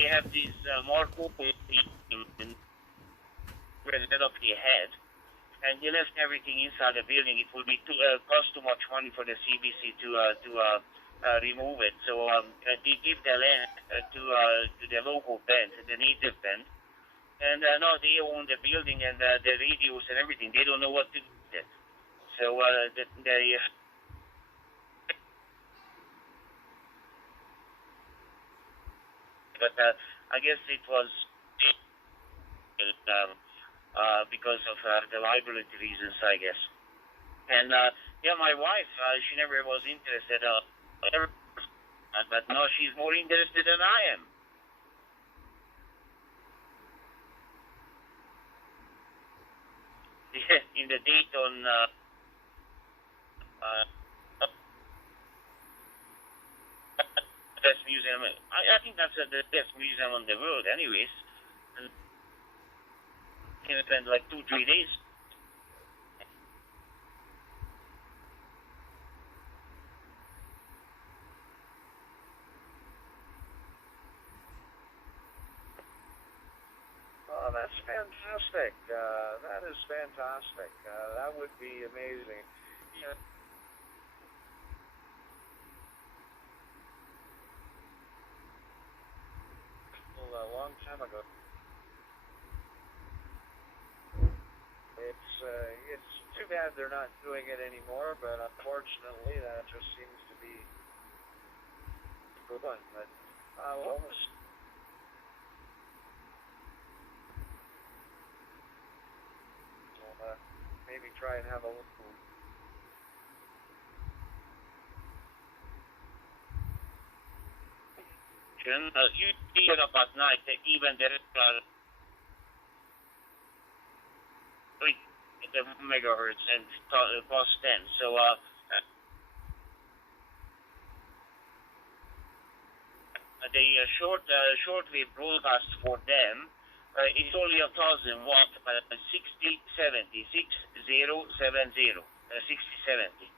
they have these Marco in the head of the head, and they left everything inside the building. It will be cost too much money for the CBC to remove it. So they give the land to the local band, the native band, and now they own the building and the radios and everything. They don't know what to do with it. So they but I guess it was because of the liability reasons, I guess. And yeah, my wife, she never was interested, but now she's more interested than I am. In the Dayton best museum. I think that's the best museum in the world, anyways. And can spend like 2-3 days. Oh, that's fantastic. That is fantastic. That would be amazing. Yeah. A long time ago. It's too bad they're not doing it anymore, but unfortunately that just seems to be good one. But almost. Maybe try and have a little. You see it up at night, even the megahertz and plus 10. So the shortwave broadcast for them it's only 1,000 watt, 6070, 6070, 6070.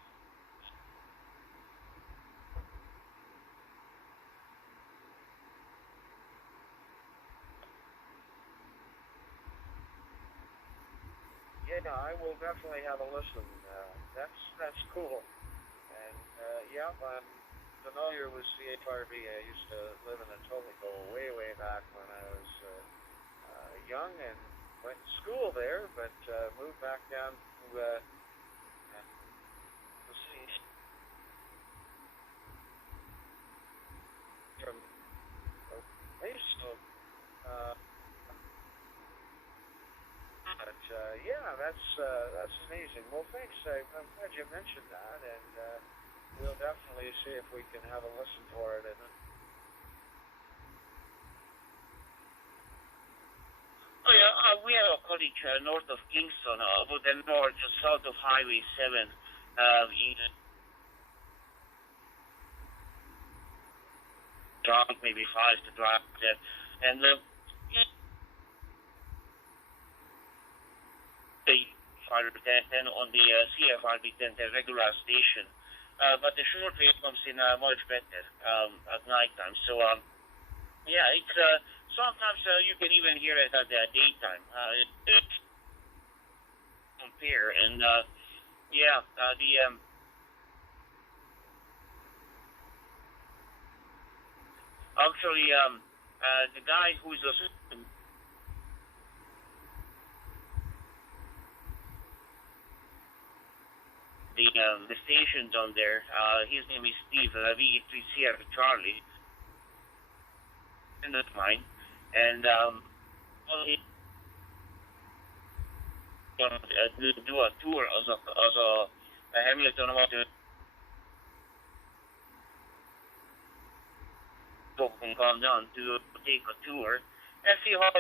Yeah, I will definitely have a listen. That's cool. And yeah, I'm familiar with CHRB. I used to live in Etobicoke way back when I was young and went to school there, but moved back down to the sea from place. So. But yeah, that's amazing. Well, thanks. I'm glad you mentioned that, and we'll definitely see if we can have a listen for it. Oh yeah, we have a college north of Kingston, about the north, just south of Highway 7. Drive maybe 5 to drive there, and the 510 on the CFRB 10, the regular station. But the shortwave comes in much better at night time. So yeah, it's sometimes you can even hear it at the daytime. It's compare and yeah, actually the guy who's the station down there. His name is Steve. VE3TOM Charlie, friend of mine, and he do a tour as a Hamilton about to can come down to take a tour and see how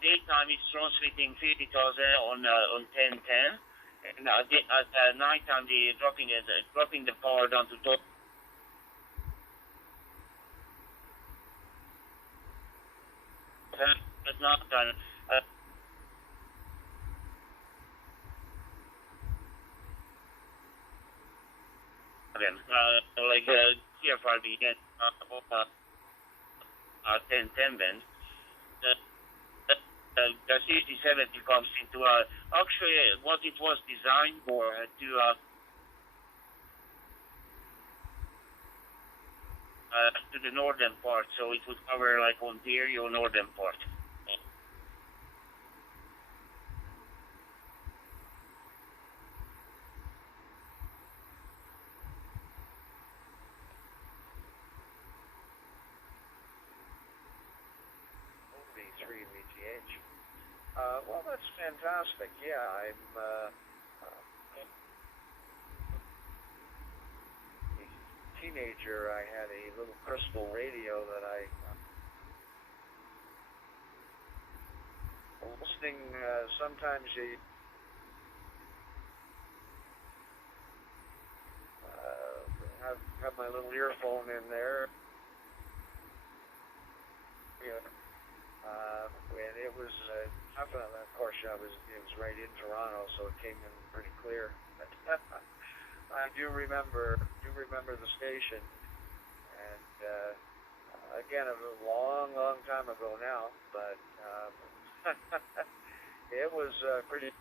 daytime is transmitting 50,000 on 1010, and at night time they dropping the power down to top. But not done. Again, like CFRB and 1010 band. The 6070 comes into actually what it was designed for to the northern part, so it would cover like Ontario northern part. VE3TOM. Well, that's fantastic. Yeah, I'm a teenager. I had a little crystal radio that I listening. Sometimes you have my little earphone in there. Yeah. And it was definitely, of course, it was right in Toronto, so it came in pretty clear. I do remember the station, and again, it was a long time ago now, but it was pretty.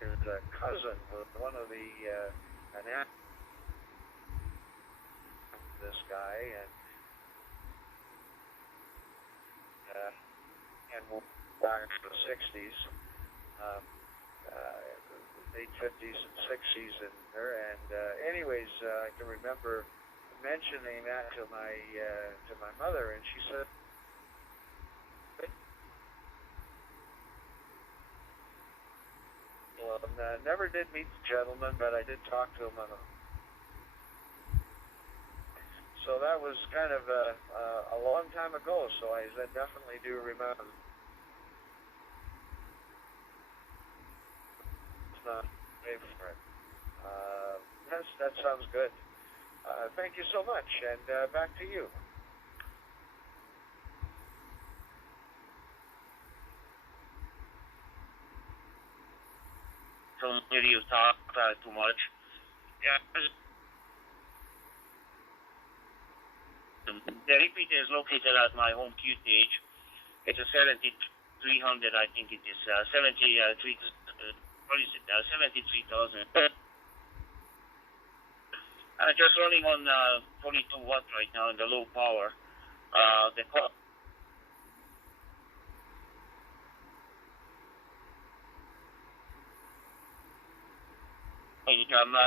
His cousin was one of the this guy, and back in the 60s, late 50s and 60s in there. And anyways, I can remember mentioning that to my mother, and she said, well, never did meet the gentleman, but I did talk to him on a. So that was kind of a long time ago, so I definitely do remember. It's not favorite. Yes, that sounds good. Thank you so much, and back to you. So maybe you talk too much. Yeah. The repeater is located at my home QTH. It's a 7300, I think it is. 73,000. Just running on 42 watt right now in the low power. I'm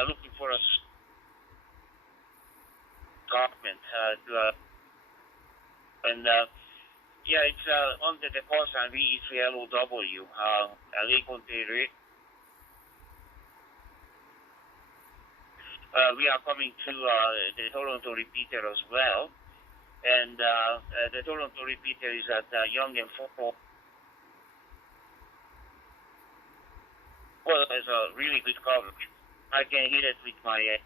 looking for a document yeah, it's under the call sign VE3LOW, Lake Ontario. We are coming to the Toronto repeater as well, and the Toronto repeater is at Young and Foucault. Well, there's a really good coverage. I can hit it with my.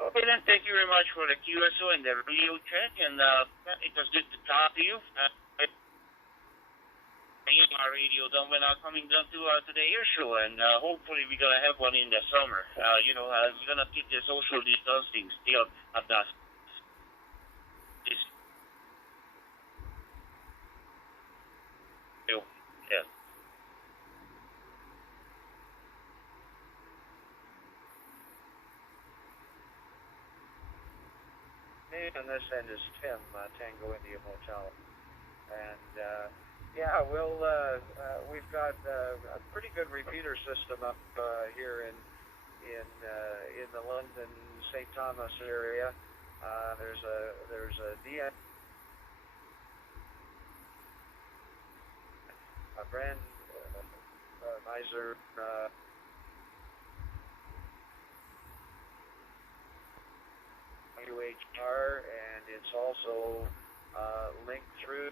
Okay, then thank you very much for the QSO and the radio check, and it was good to talk to you. Our radio done when I'm coming down to the air show, and hopefully we're gonna have one in the summer. We're gonna keep the social distancing still at that. Yeah. And this end is Tim, Tango India Motel, and yeah, we've got a pretty good repeater system up here in the London St. Thomas area. There's a DN, a brand Miser UHR, and it's also linked through.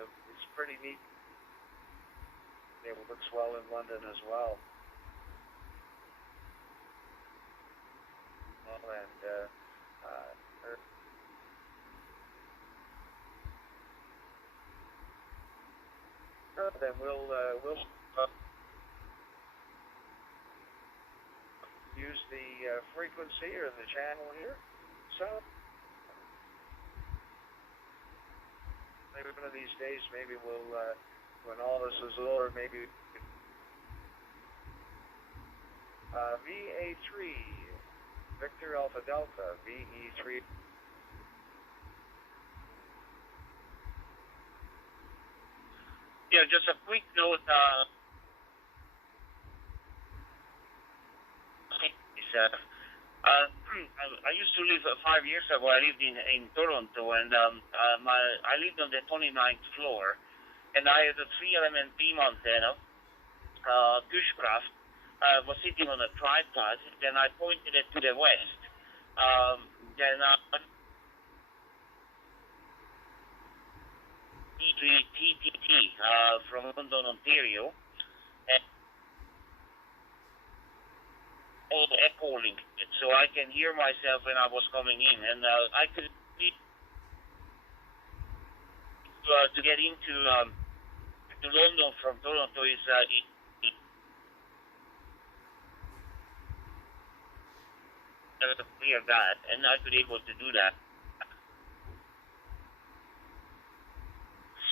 It's pretty neat. It works well in London as well. And then we'll use the frequency or the channel here. So maybe one of these days, maybe we'll when all this is over, maybe VA3 Victor Alpha Delta VE3. Yeah, just a quick note. I used to live 5 years ago. I lived in Toronto, and I lived on the 29th floor, and I had a 3-element beam antenna, Bushcraft. Was sitting on a tripod. Then I pointed it to the west. Then VE3TOM from London, Ontario, and all echo link, so I can hear myself when I was coming in, and I could to get into to London from Toronto is clear that, and I could able to do that.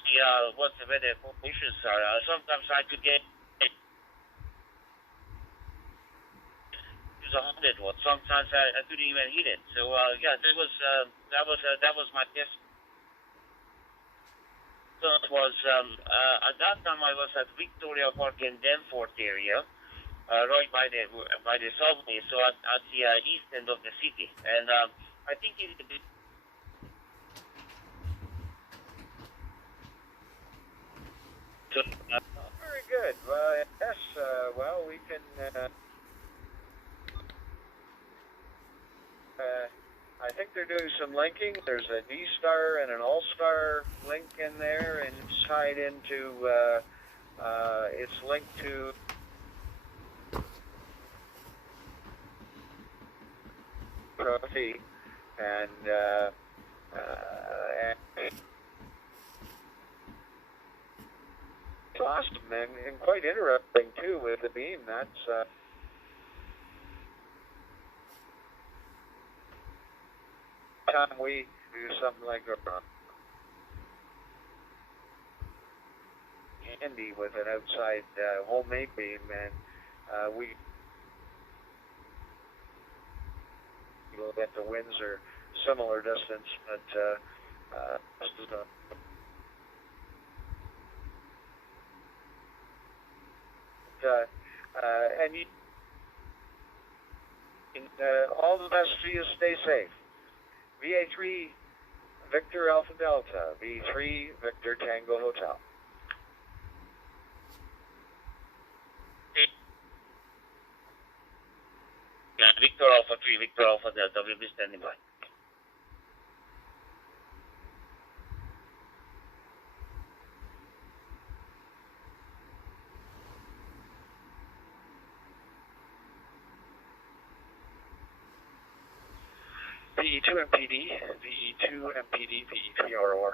See what the weather conditions are. Sometimes I could get 100 watts. Sometimes I couldn't even hit it. So yeah, that was my test. So it was at that time I was at Victoria Park in Danforth area, right by the subway, so at the east end of the city, and I think it. So, very good. Yes. Well, we can. I think they're doing some linking. There's a D-Star and an All-Star link in there, and it's tied into, it's linked to Trophy, and it's awesome and quite interesting too with the beam. That's time we do something like a handy with an outside homemade beam, and we will get the winds are similar distance, but and you, all the best to you. Stay safe. VA3 Victor Alpha Delta, V3 Victor Tango Hotel. Yeah, Victor Alpha 3, Victor Alpha Delta will be standing by. VE2 MPD, VE2 MPD, VE3ROR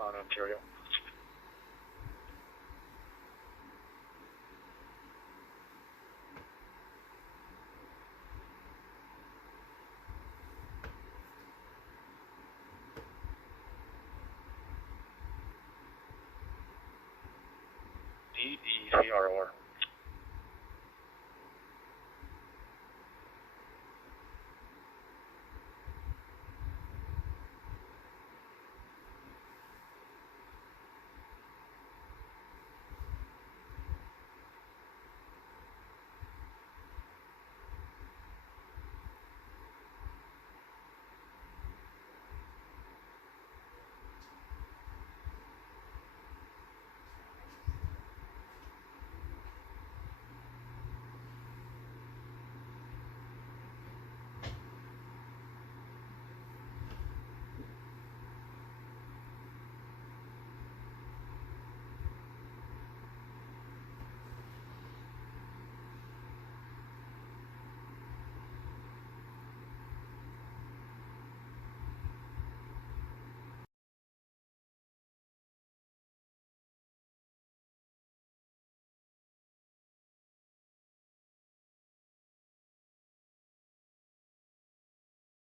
on Ontario. VE3ROR.